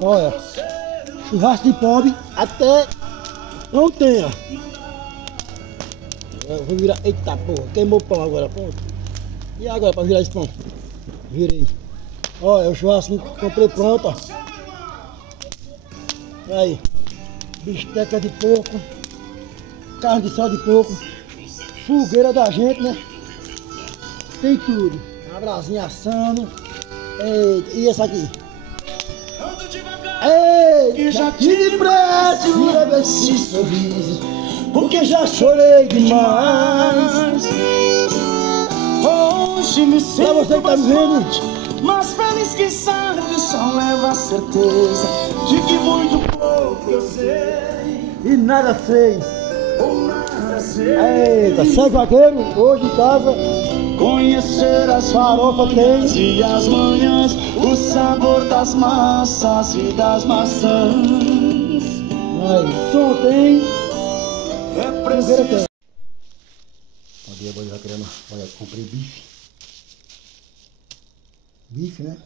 Olha, churrasco de pobre até não tem, ó. Eu vou virar. Eita porra, queimou o pão agora, pronto. E agora pra virar esse pão? Virei. Olha, o churrasco que comprei pronto, ó. Aí, bisteca de porco, carne de sal de porco, fogueira da gente, né? Tem tudo. A brasinha assando. Eita, e essa aqui? Ei, já tive pressa desse sorriso, porque já chorei demais. Hoje me sinto pra você que tá me vendo, mas feliz que sabe só leva a certeza de que muito pouco eu sei e nada sei. ou nada sei. Eita, segue vaqueiro, hoje em casa, Conhecer as farofa tem e as manhãs, o sabor das massas e das maçãs. Aí, som tem, É fogueira tem. preciso. Bom dia, vaqueiro. Olha, comprei bife. Bife, né?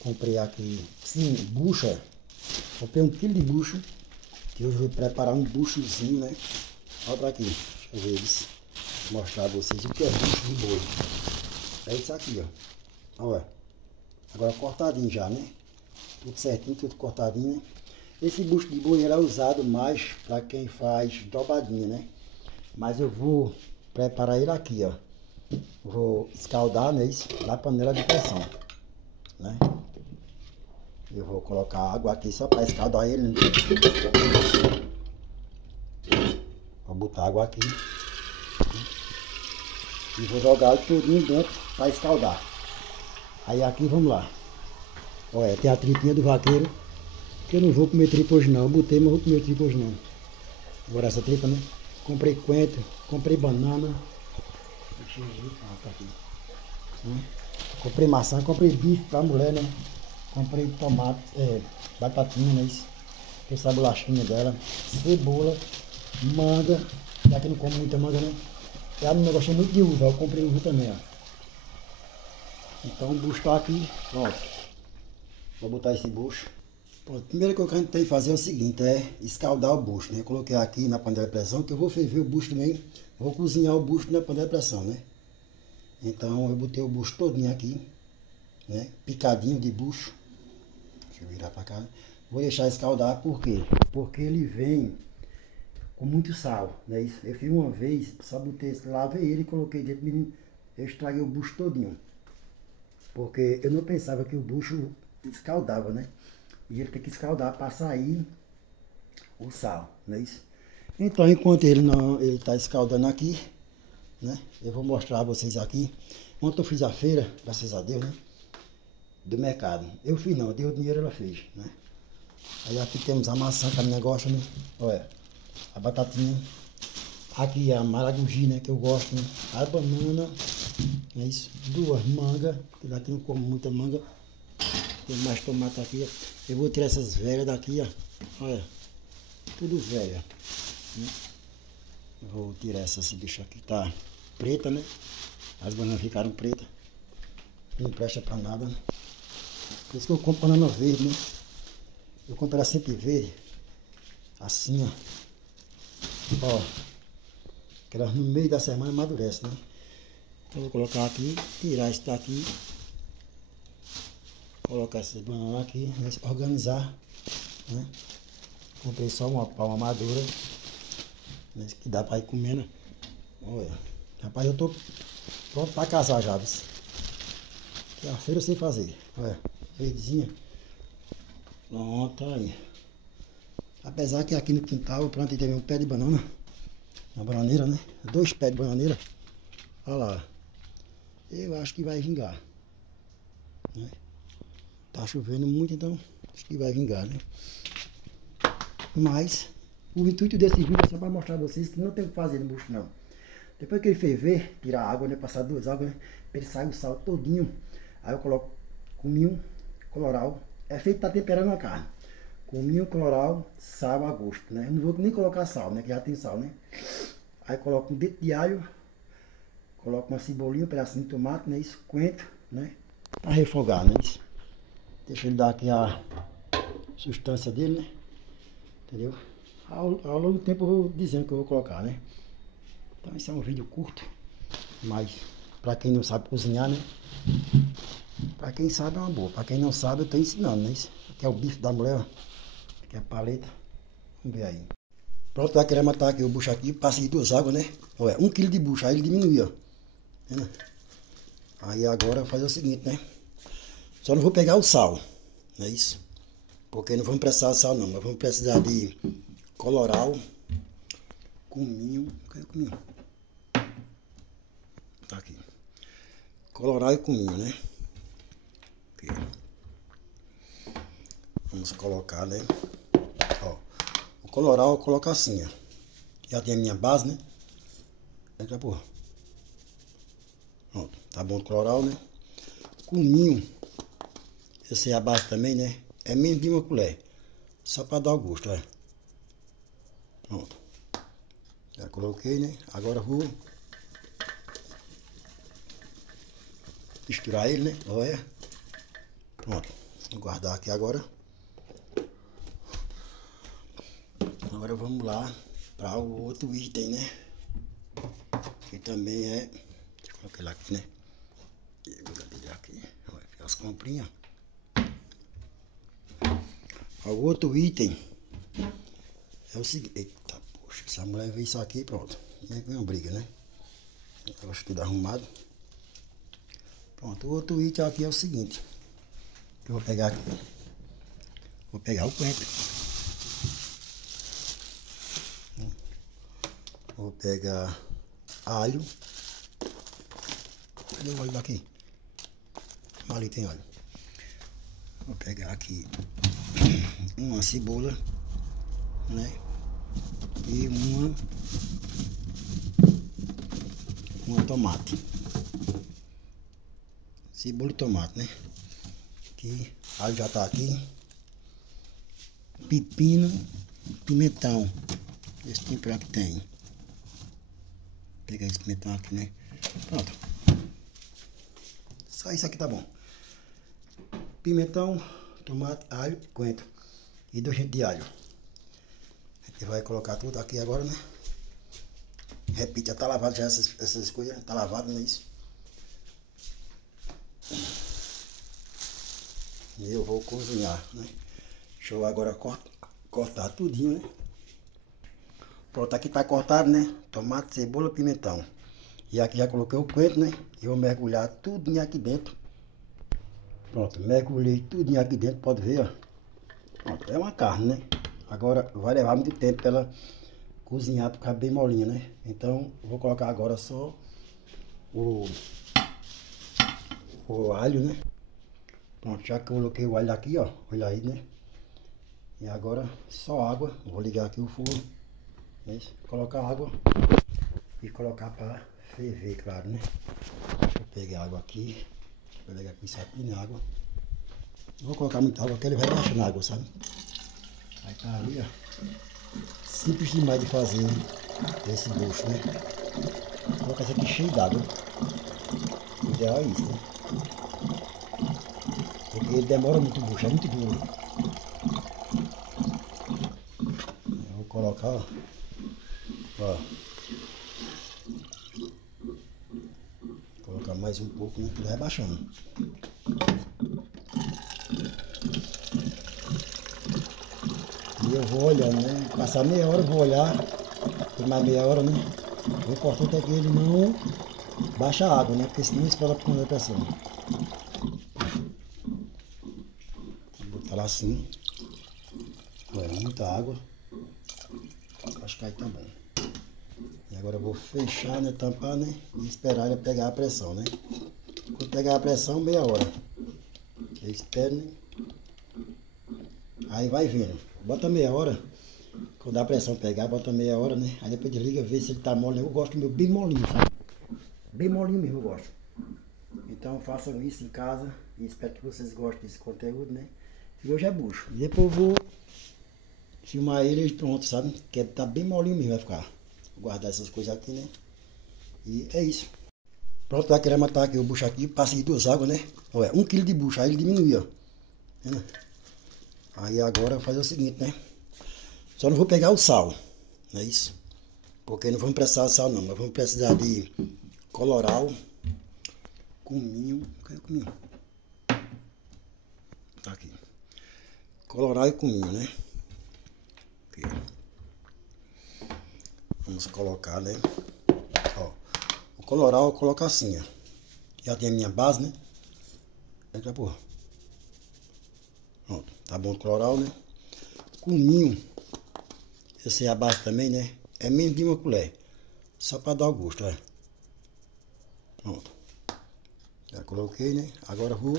Comprei aqui, sim, bucha. Comprei 1 quilo de bucho, que hoje eu vou preparar um buchozinho, né? Olha pra aqui, deixa eu ver isso. Mostrar a vocês o que é bucho de boi. É isso aqui, ó. Olha. Agora cortadinho já, né? Tudo certinho, tudo cortadinho, né? Esse bucho de boi era usado mais para quem faz dobradinha, né? Mas eu vou preparar ele aqui, ó. Vou escaldar, né? Isso, na panela de pressão, né? Eu vou colocar água aqui só para escaldar ele, né? Vou botar água aqui. E vou jogar tudinho dentro para escaldar. Aí aqui, vamos lá. Olha, tem a tripinha do vaqueiro. Que eu não vou comer tripa hoje não. Eu botei, mas não vou comer tripa hoje não. Agora essa tripa, né? Comprei coentro, comprei banana. Deixa eu ver, tá aqui. Comprei maçã, comprei bife pra mulher, né? Comprei tomate, batatinha, né? Isso. Essa bolachinha dela. Cebola, manga. Já que não como muita manga, né? Ela não gosta muito de uva, eu comprei uva também, ó. Então o bucho tá aqui, pronto. Vou botar esse bucho. Pronto, a primeira coisa que a gente tem que fazer é o seguinte, é escaldar o bucho, né? Eu coloquei aqui na panela de pressão, que eu vou ferver o bucho também. Vou cozinhar o bucho na panela de pressão, né? Então eu botei o bucho todinho aqui, né? Picadinho de bucho. Deixa eu virar pra cá. Vou deixar escaldar, por quê? Porque ele vem com muito sal, né? Eu fiz uma vez, só botei, lavei ele e coloquei dentro, menino, eu estraguei o bucho todinho. Porque eu não pensava que o bucho escaldava, né? E ele tem que escaldar para sair o sal, não é isso? Então, enquanto ele tá escaldando aqui, né? Eu vou mostrar a vocês aqui. Ontem eu fiz a feira, graças a Deus, né? Do mercado. Eu fiz não, deu dinheiro, ela fez, né? Aí aqui temos a maçã que a minha gosta, né? Olha, a batatinha. Aqui a maragogi, né? Que eu gosto, né? A banana, é isso? 2 mangas, que daqui não como muita manga. Tem mais tomate aqui, ó. Eu vou tirar essas velhas daqui, ó. Olha, tudo velha, né? Vou tirar esse bicho aqui, tá preta, né? As bananas ficaram pretas. Não presta pra nada, né? Por isso que eu compro banana verde, né? Eu compro ela sempre verde. Assim, ó. Ó. Que ela no meio da semana amadurece, né? Então eu vou colocar aqui, tirar isso daqui. Colocar essas bananas aqui, né? Organizar, né? Comprei só uma palma madura, né? Que dá pra ir comendo. Olha, rapaz, eu tô pronto pra casar já, viu? Que a feira eu sei fazer. Olha, verdezinha. Pronto, tá aí. Apesar que aqui no quintal eu plantei também um pé de banana. Uma bananeira, né? 2 pés de bananeira. Olha lá. Eu acho que vai vingar, né? Tá chovendo muito, então acho que vai vingar, né? Mas o intuito desse vídeo é só para mostrar a vocês que não tem o que fazer no bucho, não. Depois que ele ferver, tirar a água, né? Passar 2 águas, né? Pra ele sair o sal todinho. Aí eu coloco cominho, coloral. É feito para temperando a carne. Cominho, coloral, sal a gosto, né? Eu não vou nem colocar sal, né? Que já tem sal, né? Aí coloco um dente de alho. Coloco uma cebolinha, um pedacinho de tomate, né? Isso, coentro, né? Para refogar, né? Isso. Deixa ele dar aqui a substância dele, né? Entendeu? Ao longo do tempo eu vou dizendo que eu vou colocar, né? Então esse é um vídeo curto, mas pra quem não sabe cozinhar, né? Pra quem sabe é uma boa, pra quem não sabe eu tô ensinando, né? Isso aqui é o bife da mulher, ó. Aqui é a paleta, vamos ver aí. Pronto, vai querer matar aqui o bucho aqui, passa de 2 águas, né? Olha, 1 kg de bucho, aí ele diminui, ó. Vendo? Aí agora eu vou fazer o seguinte, né? Só não vou pegar o sal, não é isso? Porque não vamos precisar de sal não, nós vamos precisar de colorau, cominho, cadê o cominho? Tá aqui. Colorau e cominho, né? Aqui. Vamos colocar, né? Ó, o colorau eu coloco assim, ó. Já tem a minha base, né? Entra, porra. Pronto, tá bom o colorau, né? Cominho, essa é a base também, né? É menos de 1 colher. Só pra dar o gosto, ó. Pronto. Já coloquei, né? Agora vou misturar ele, né? Olha. Pronto. Vou guardar aqui agora. Agora vamos lá para o outro item, né? Que também é... Deixa eu colocar ele aqui, né? Aqui. Olha, as comprinhas. O outro item é o seguinte. Eita, poxa, essa mulher vê isso aqui, pronto. Vem uma briga, né? Eu acho tudo arrumado. Pronto, o outro item aqui é o seguinte. Que eu vou pegar aqui. Vou pegar o coentro. Vou pegar alho. Cadê o óleo daqui? Ali tem óleo. Vou pegar aqui uma cebola, né? E uma tomate. Cebola e tomate, né? Aqui, alho já tá aqui. Pepino, pimentão. Esse tempero que tem. Vou pegar esse pimentão aqui, né? Pronto. Só isso aqui tá bom. Pimentão, tomate, alho, coentro e 2 dentes de alho. A gente vai colocar tudo aqui agora, né? Repite, já tá lavado já essas coisas, tá lavado, não é isso? E eu vou cozinhar, né? Deixa eu agora cortar tudinho, né? Pronto, aqui tá cortado, né? Tomate, cebola, pimentão. E aqui já coloquei o coentro, né? E vou mergulhar tudinho aqui dentro. Pronto, mergulhei tudinho aqui dentro, pode ver, ó. Pronto, é uma carne, né? Agora vai levar muito tempo pra ela cozinhar, pra ficar bem molinha, né? Então, vou colocar agora só o alho, né? Pronto, já que eu coloquei o alho aqui, ó. Olha aí, né? E agora só água. Vou ligar aqui o forno. É isso. Colocar água e colocar para ferver, claro, né? Deixa eu pegar água aqui. Vou pegar aqui sapinho de água. Não vou colocar muita água, porque ele vai baixando a água, sabe? Aí tá ali, ó. Simples demais de fazer esse bucho, né? Vou colocar isso aqui cheio d'água. O ideal é isso, né? Porque ele demora muito o bucho, é muito duro. Eu vou colocar, ó. Ó. Vou colocar mais um pouco, né? Que ele vai baixando. E eu vou olhando, né? Passar meia hora eu vou olhar. Por mais meia hora, né? O importante é que ele não baixa a água, né? Porque senão explode por conta da pressão. Vou botar lá assim. Olha, muita água. Acho que aí tá bom. E agora eu vou fechar, né? Tampar, né? E esperar ele pegar a pressão, né? Quando pegar a pressão, meia hora. Eu espero, né? Aí vai vendo. Bota meia hora. Quando a pressão pegar, bota meia hora, né? Aí depois desliga, vê se ele tá mole. Eu gosto do meu bem molinho, sabe? Bem molinho mesmo, eu gosto. Então façam isso em casa. E espero que vocês gostem desse conteúdo, né? E hoje é bucho. E depois eu vou filmar ele e pronto, sabe? Que tá bem molinho mesmo, vai ficar. Vou guardar essas coisas aqui, né? E é isso. Pronto, vai querer matar aqui o bucho aqui. Passa de 2 águas, né? Olha, 1 kg de bucho. Aí ele diminui, ó. Vendo? Aí agora eu vou fazer o seguinte, né? Só não vou pegar o sal, não é isso? Porque não vamos precisar de sal não, nós vamos precisar de colorau, cominho, cadê o cominho? Tá aqui. Colorau e cominho, né? Aqui. Vamos colocar, né? Ó, o colorau eu coloco assim, ó. Já tem a minha base, né? Entra, porra. Pronto, tá bom o colorau, né? Cominho, eu sei a base também, né? É menos de uma colher. Só pra dar o gosto, ó. Pronto. Já coloquei, né? Agora vou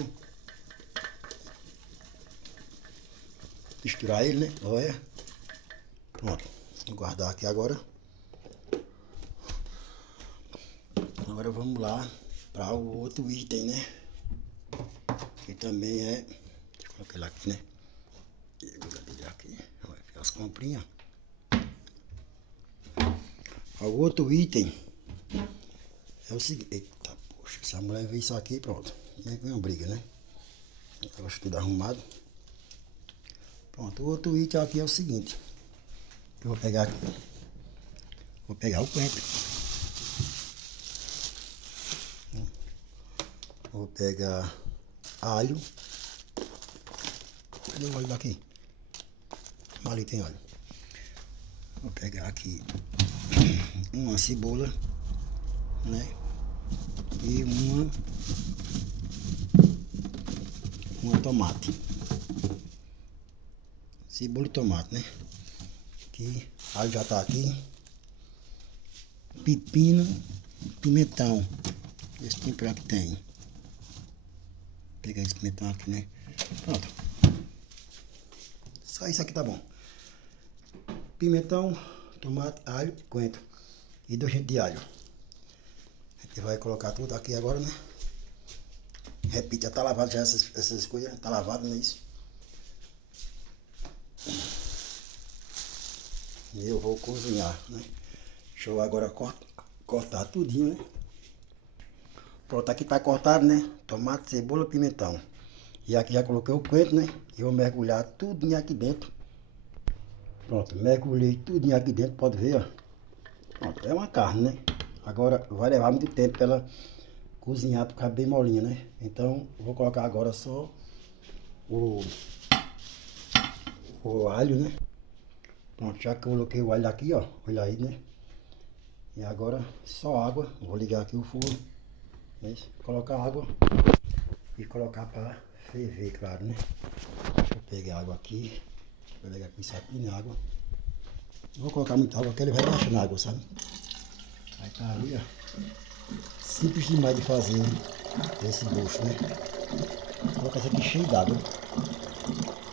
misturar ele, né? Olha. Pronto. Vou guardar aqui agora. Agora vamos lá para o outro item, né? Que também é... Deixa eu colocar ele aqui, né? Aqui. Vai ficar as comprinhas. O outro item é o seguinte... Eita, poxa, se a mulher ver isso aqui, pronto. Nem vem uma briga, né? Eu acho tudo arrumado. Pronto, o outro item aqui é o seguinte. Eu vou pegar aqui. Vou pegar o coentro. Vou pegar alho. Cadê o óleo daqui? Ali tem óleo. Vou pegar aqui uma cebola, né? E uma tomate. Cebola e tomate, né? Aqui, alho já tá aqui. Pepino, pimentão. Esse tempero que tem. Vou pegar esse pimentão aqui, né? Pronto. Só isso aqui tá bom. Pimentão, tomate, alho, coentro. E 2 dentes de alho. A gente vai colocar tudo aqui agora, né? Repite, já tá lavado já essas coisas. Tá lavado, não é isso? E eu vou cozinhar, né? Deixa eu agora cortar tudinho, né? Pronto, aqui tá cortado, né? Tomate, cebola, pimentão. E aqui já coloquei o coentro, né? E vou mergulhar tudinho aqui dentro. Pronto, mergulhei tudinho aqui dentro, pode ver, ó. Pronto, é uma carne, né? Agora vai levar muito tempo pra ela cozinhar, pra ficar bem molinha, né? Então, eu vou colocar agora só o alho, né? Pronto, já que eu coloquei o alho aqui, ó. Olha aí, né? E agora só água. Vou ligar aqui o forno. Colocar água e colocar para ferver, claro, né? Deixa eu pegar água aqui. Vou pegar com isso aqui na água. Não vou colocar muita água, porque ele vai baixando a água, sabe? Aí tá ali, ó. Simples demais de fazer esse bucho, né? Vou colocar isso aqui cheio d'água.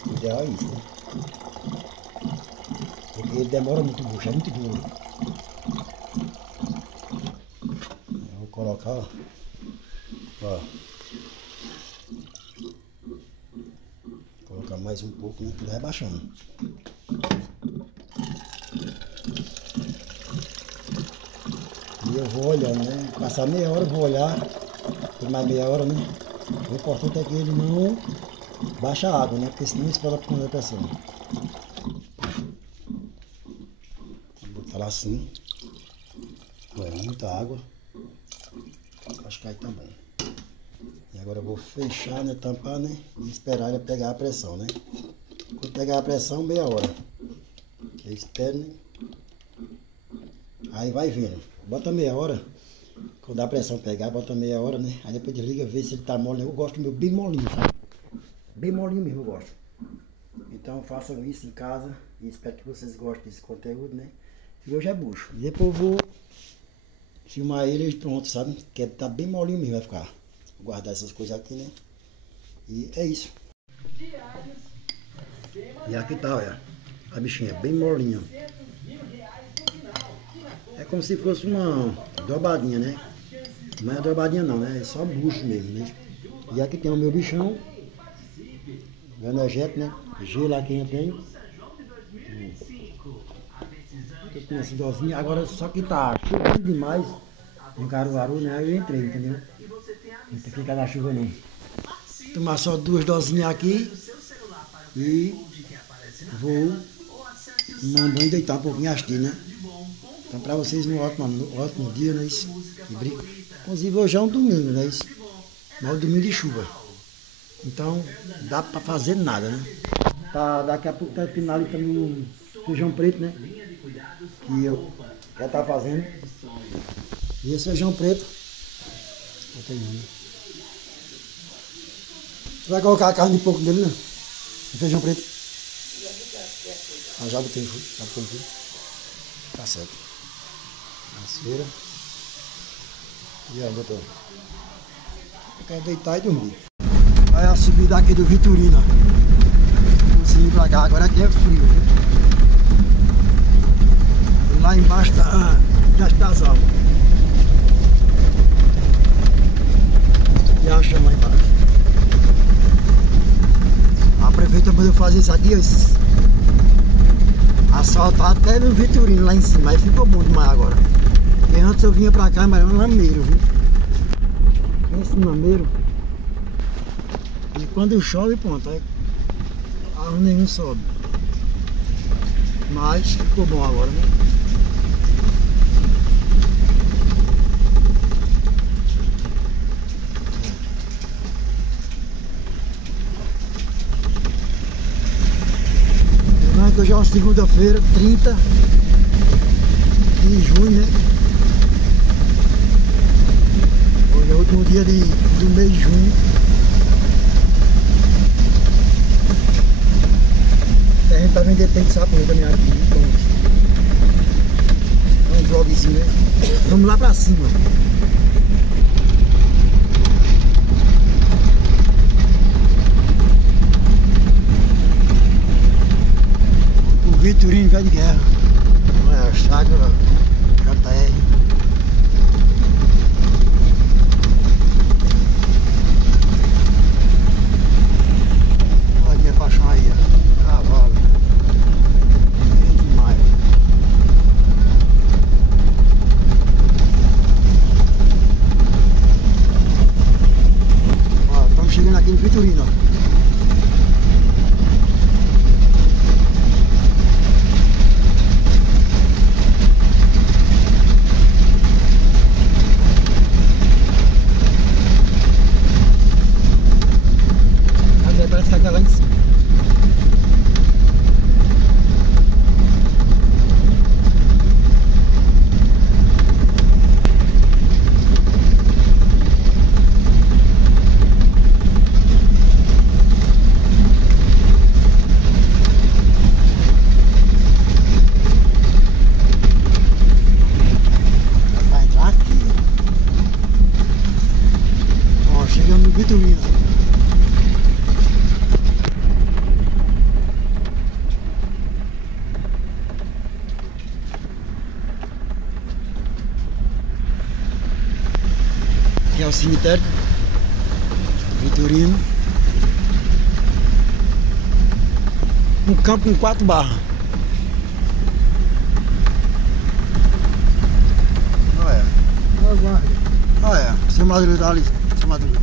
O ideal é isso, né? Porque ele demora muito o bucho, é muito duro. Eu vou colocar, ó. Ó. Vou colocar mais um pouco, né? Que ele vai baixando. E eu vou olhando, né? Passar meia hora eu vou olhar. Por mais meia hora, né? O importante é que ele não baixa a água, né? Porque senão explode por conta pressão. Vou botar lá assim. Olha, muita água. Acho que aí tá bom. E agora eu vou fechar, né? Tampar, né? E esperar ele pegar a pressão, né? Quando pegar a pressão, meia hora. Eu espero, né? Aí vai vendo. Bota meia hora. Quando a pressão pegar, bota meia hora, né? Aí depois desliga, vê se ele tá mole. Eu gosto do meu bem molinho, sabe? Bem molinho mesmo, eu gosto. Então façam isso em casa. E espero que vocês gostem desse conteúdo, né? E hoje é bucho. E depois eu vou filmar ele pronto, sabe? Que tá bem molinho mesmo, vai ficar. Vou guardar essas coisas aqui, né? E é isso. E aqui tá, olha. A bichinha bem molinha. É como se fosse uma dobradinha, né? Não é dobradinha não, né? É só bucho mesmo, né? E aqui tem o meu bichão. O energético, né? Gelo aqui eu tenho. Tô com essa dosinha. Agora só que tá chovendo demais em Caruaru, né? Aí eu entrei, entendeu? Não tem que ficar na chuva não. Tomar só 2 dosinhas aqui. E vou tomar um banho e deitar um pouquinho assistir, né? Então para vocês um ótimo dia, né? Inclusive hoje é um domingo, né? Não é um domingo de chuva. Então dá para fazer nada, né? Tá, daqui a pouco tá terminando ali também um feijão preto, né? Que eu já tá fazendo. E esse feijão preto, botei aí. Você vai colocar a carne de porco dele, né? O feijão preto. Ah, já botei, já botei. Tá certo. Masseira. E aí, doutor? Eu quero deitar e dormir. Aí a subida aqui do Vitorino. Vamos pra cá, agora aqui é frio. Lá embaixo das almas. E a chama lá embaixo. A prefeita mandou fazer isso aqui, asfaltar até no Vitorino lá em cima. Aí ficou bom demais agora. Porque antes eu vinha pra cá, mas era um lameiro, viu? Esse lameiro. E quando chove, pronto, aí carro nenhum sobe. Mas ficou bom agora, né? Lembrando que hoje é uma segunda-feira, 30 de junho, né? Hoje é o último dia do mês de junho. A gente tá vendendo tempo de sapo também aqui, então. É um vlogzinho, né? Vamos lá pra cima. O Vitorino Velho de Guerra. Olha a chácara JR. Olha a paixão aí, ó. Cavalo. É demais. Ó, estamos chegando aqui no Vitorino, ó. Parece que tá lá em cima. Vai entrar aqui. Ó, chegamos no Vitorino. Aqui é o cemitério Vitorino. Um campo com 4 barras. Olha. Olha, seu Madruga tá ali. Seu Madruga.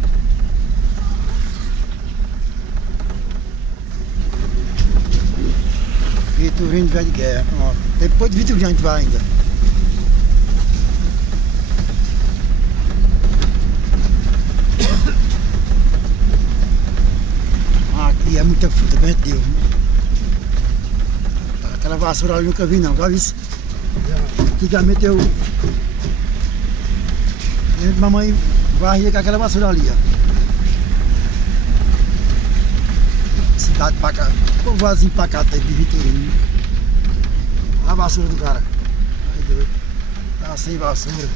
Vitorino Velho de Guerra. Ó, depois de Vitorino a gente vai ainda. Aqui é muita fruta, bem Deus. Aquela vassoura ali eu nunca vi não, já vi isso? Antigamente mamãe varria com aquela vassoura ali, ó. Cidade pra cá, povoazinho pra cá, tá de Vitorino. Olha a vassoura do cara. Ai, doido. Tá sem vassoura.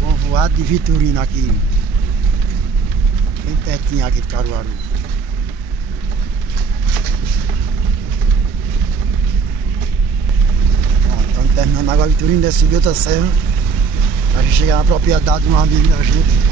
Povoado de Vitorino aqui. Bem pertinho aqui de Caruaru. Estamos terminando agora Vitorino, desce subir outra serra. A gente chegar na propriedade de um amigo da gente.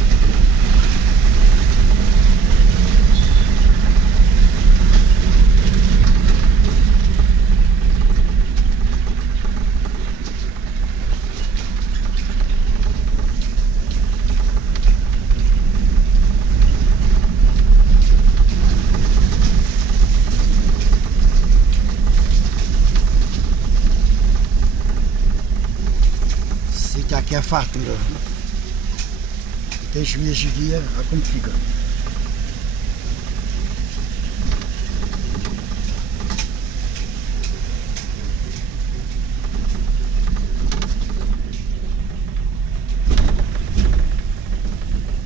Que aqui é a fartura. Tem chuva esse dia, olha como fica.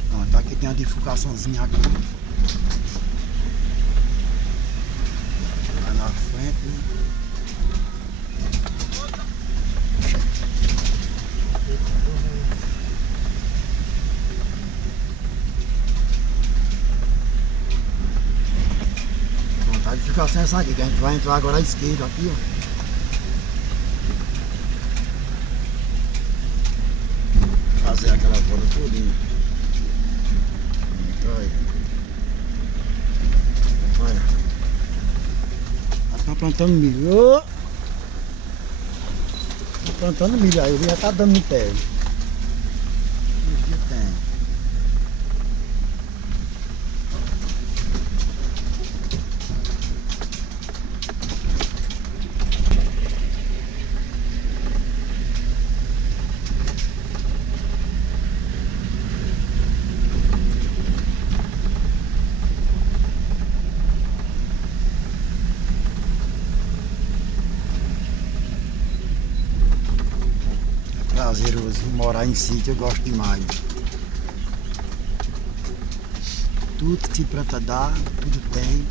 Pronto, aqui tem a bifurcaçãozinha aqui. Lá na frente, né? A bifurcação é essa aqui, que a gente vai entrar agora à esquerda aqui, ó. Fazer aquela volta todinha. Olha. Olha. Tá plantando milho. Tá plantando milho aí, já tá dando no pé. Tem. Prazeroso morar em sítio, eu gosto demais. Tudo que se planta dá, tudo tem.